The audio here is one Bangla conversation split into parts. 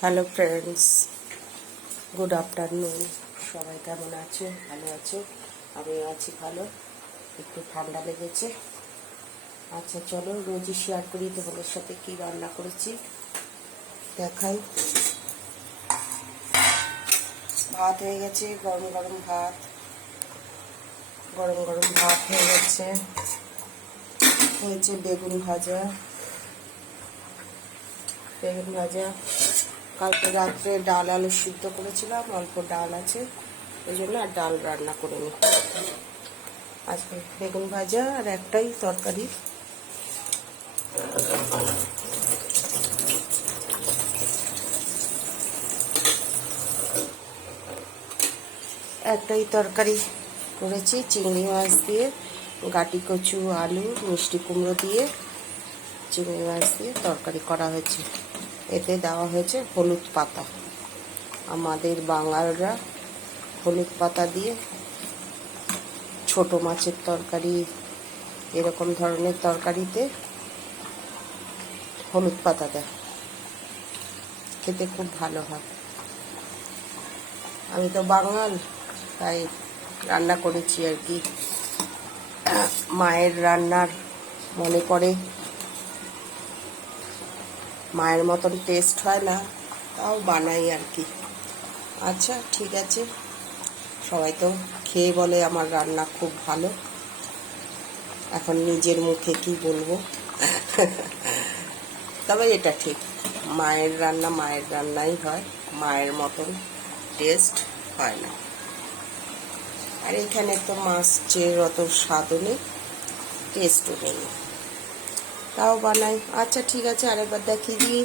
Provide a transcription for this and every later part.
Hello friends, good afternoon. সবাই কেমন আছো? ভালো আছো? আমি আছি ভালো। একটু ঠান্ডা লেগেছে। আচ্ছা চলো রোজই শেয়ার করি তোমাদের সাথে কি রান্না করেছি, দেখাই। ভাত হয়ে গেছে, গরম গরম ভাত হয়ে গেছে। হয়েছে বেগুন ভাজা। কালকে রাত্রে ডাল আলু সিদ্ধ করেছিলাম, অল্প ডাল আছে, ওই জন্য আর ডাল রান্না করিনি। আজকে বেগুন ভাজা আর একটাই তরকারি। করেছি চিংড়ি মাছ দিয়ে, গাটি কচু, আলু, মিষ্টি কুমড়ো দিয়ে চিংড়ি মাছ দিয়ে তরকারি করা হয়েছে। এতে দেওয়া হয়েছে হলুদ পাতা। আমাদের বাঙালরা হলুদ পাতা দিয়ে ছোট মাছের তরকারি, এরকম ধরনের তরকারিতে হলুদ পাতা দেয়, খেতে খুব ভালো হয়। আমি তো বাঙাল, তাই রান্না করেছি আর কি। মায়ের রান্নার মনে পড়ে, মায়ের মতন টেস্ট হয় না, তাও বানাই আর কি। আচ্ছা ঠিক আছে, সবাই তো খেয়ে বলে আমার রান্না খুব ভালো। এখন নিজের মুখে কি বলবো তবে এটা ঠিক, মায়ের রান্না মায়ের রান্নাই হয়, মায়ের মতন টেস্ট হয় না। আর এখানে তো মাছের অত স্বাদও নেই, টেস্টও নেই, তাও বানাই। আচ্ছা ঠিক আছে, আরেকবার দেখিয়ে দিই।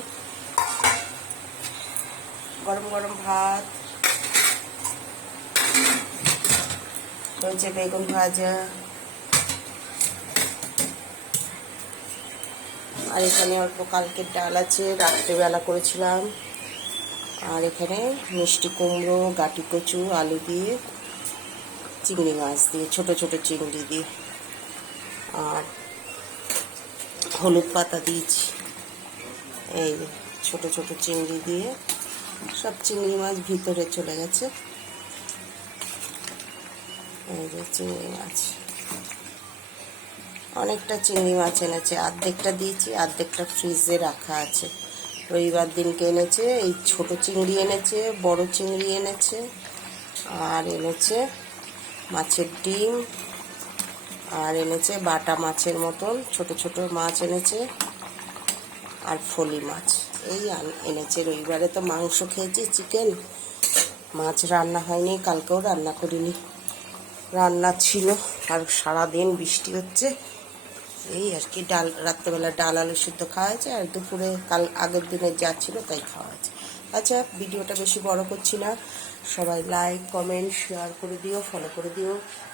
গরম গরম ভাত হয়েছে, বেগুন ভাজা, আর এখানে অল্প কালকের ডাল আছে, রাত্রেবেলা করেছিলাম। আর এখানে মিষ্টি কুমড়ো, গাটি কচু, আলু দিয়ে, চিংড়ি মাছ দিয়ে, ছোট ছোট চিংড়ি দিয়ে, আর হলুদ পাতা দিয়েছি। এই ছোট ছোট চিংড়ি দিয়ে, সব চিংড়ি মাছ ভিতরে চলে গেছে। এই যে চিংড়ি মাছ, অনেকটা চিংড়ি মাছ এনেছে, অর্ধেকটা দিয়েছি, অর্ধেকটা ফ্রিজে রাখা আছে। রবিবার দিনকে এনেছে, এই ছোট চিংড়ি এনেছে, বড় চিংড়ি এনেছে, আর এনেছে মাছের ডিম, আর এনেছে বাটা মাছের মতন ছোট ছোট মাছ এনেছে, আর ফলি মাছ। এই এনেছে। রবিবারে তো মাংস খেয়েছি, চিকেন, মাছ রান্না হয়নি, কালকেও রান্না করিনি, রান্না ছিল। আর সারাদিন বৃষ্টি হচ্ছে, এই আর কি। রাত্রেবেলা ডাল আলু সিদ্ধ খাওয়া হয়েছে, আর দুপুরে কাল আগের দিনের যা ছিল তাই খাওয়া হয়েছে। আচ্ছা ভিডিওটা বেশি বড় করছি না, সবাই লাইক কমেন্ট শেয়ার করে দিও, ফলো করে দিও।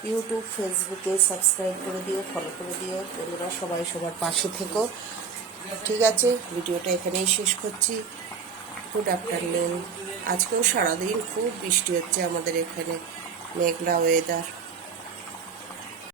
ইউটিউব ফেসবুকে সাবস্ক্রাইব করে দিও, ফলো করে দিও। বন্ধুরা সবাই সবার পাশে থেকো। ঠিক আছে, ভিডিওটা এখানেই শেষ করছি। Good afternoon. আজকেও সারাদিন খুব বৃষ্টি হচ্ছে আমাদের এখানে, মেঘলা ওয়েদার।